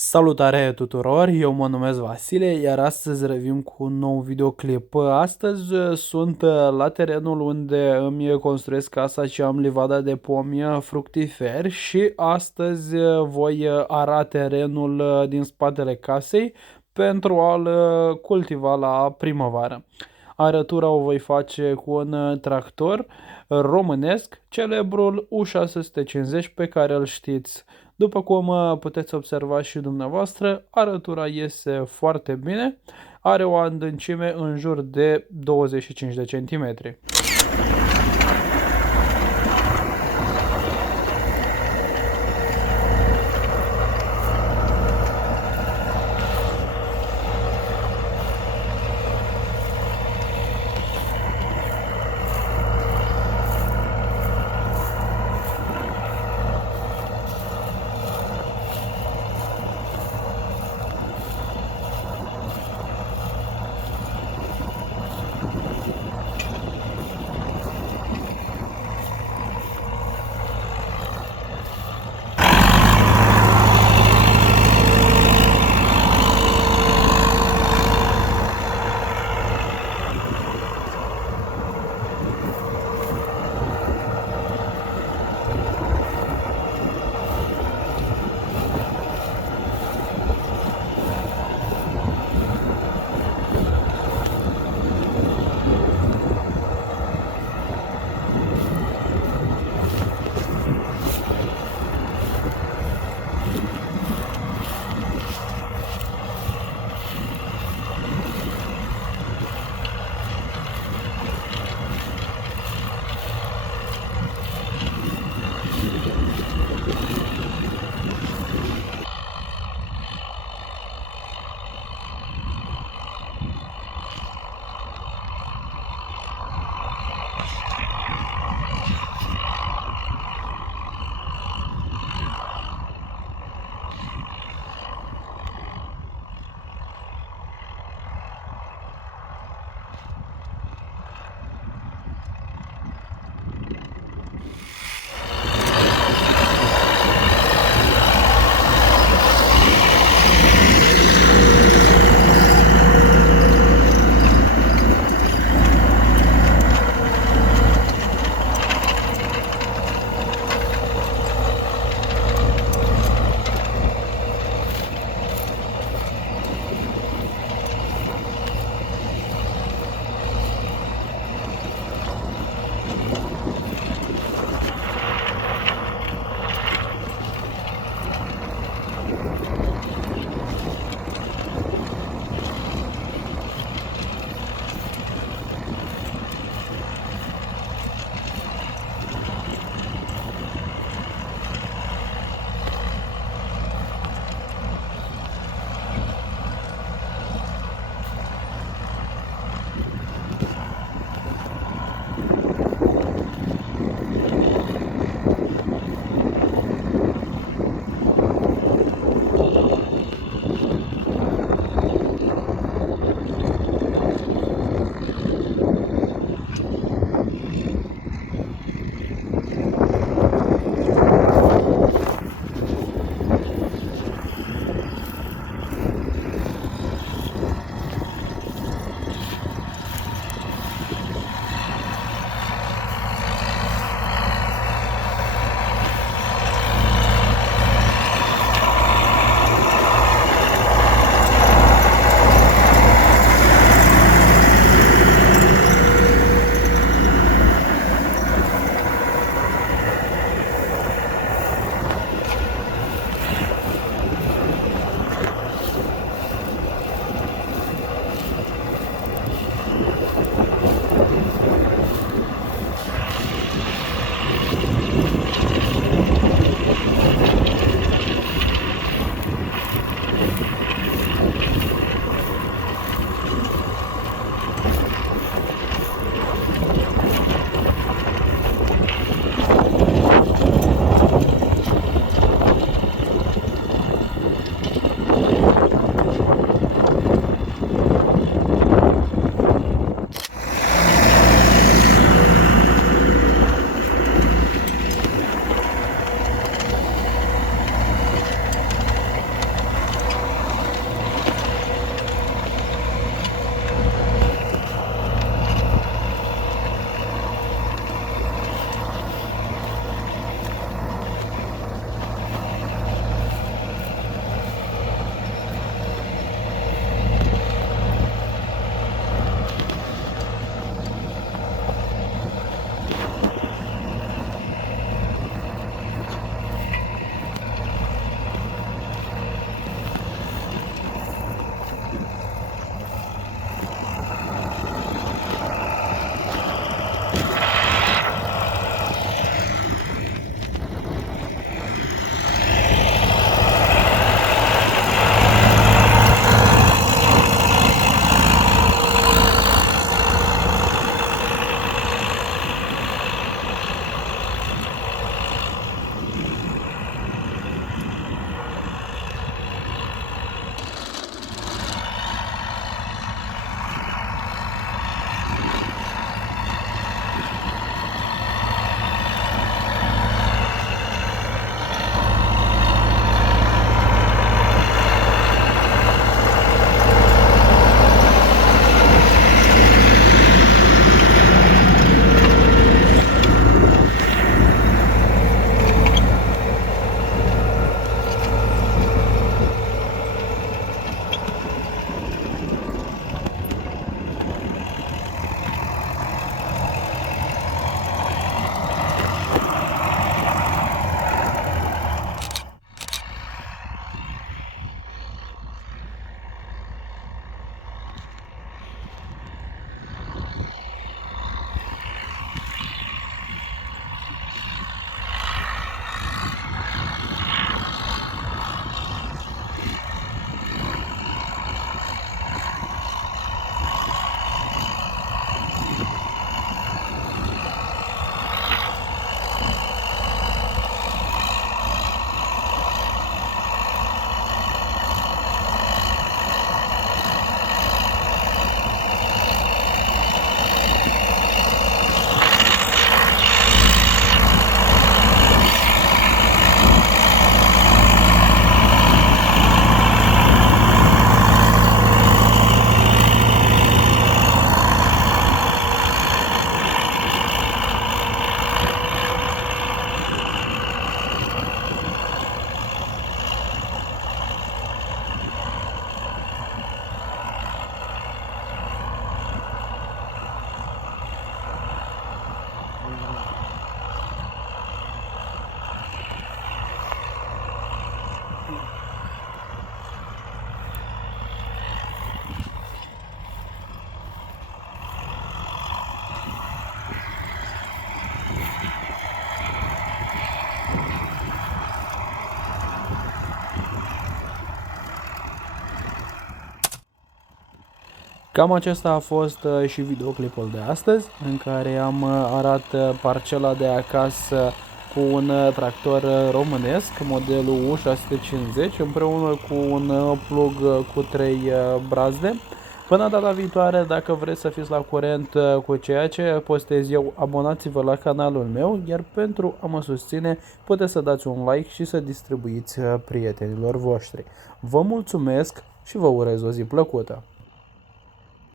Salutare tuturor, eu mă numesc Vasile, iar astăzi revin cu un nou videoclip. Astăzi sunt la terenul unde îmi construiesc casa și am livada de pomi fructiferi și astăzi voi ara terenul din spatele casei pentru a-l cultiva la primăvară. Arătura o voi face cu un tractor românesc, celebrul U650 pe care îl știți. După cum puteți observa și dumneavoastră, arătura iese foarte bine, are o adâncime în jur de 25 de centimetri. Cam acesta a fost și videoclipul de astăzi, în care am arat parcela de acasă cu un tractor românesc, modelul U650, împreună cu un plug cu 3 brazde. Până data viitoare, dacă vreți să fiți la curent cu ceea ce postez eu, abonați-vă la canalul meu, iar pentru a mă susține puteți să dați un like și să distribuiți prietenilor voștri. Vă mulțumesc și vă urez o zi plăcută!